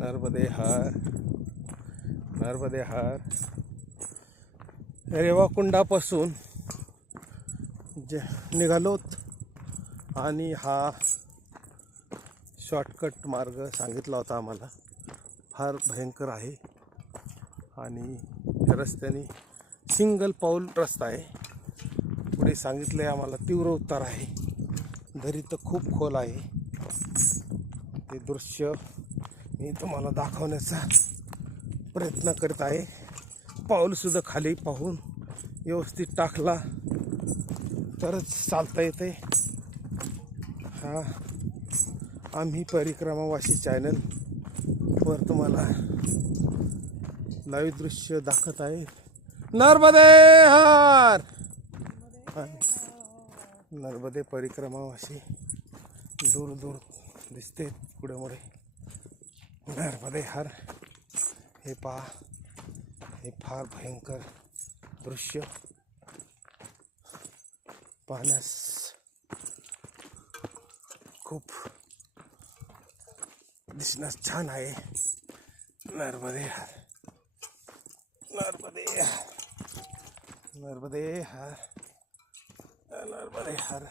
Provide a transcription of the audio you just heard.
नर्मदे हार नर्मदे हार. रेवाकुंडापासून जे निघालोत आणि हा शॉर्टकट मार्ग सांगितला होता आम्हाला. फार भयंकर आहे. आणि रस्त्याने सिंगल पाऊल रस्ता आहे. पुढे सांगितलं आहे आम्हाला तीव्र उतार आहे. दरी तर खूप खोल आहे. ते दृश्य मी तुम्हाला दाखवण्याचा प्रयत्न करत आहे. पाऊलसुद्धा खाली पाहून व्यवस्थित टाकला तरच चालता येते. हा आम्ही परिक्रमावासी चॅनल वर तुम्हाला लाईव्ह दृश्य दाखवत आहे. नर्मदे हार! नर्मदे परिक्रमावासी दूर दूर दिसते पुढे मुळे नर्मदे हर। हे पहा हे फार भयंकर दृश्य। पाहण्यास खूप दिसण्यास छान आहे. नर्मदे हार। नर्मदे हार। नर्मदे हार। नर्मदे हार।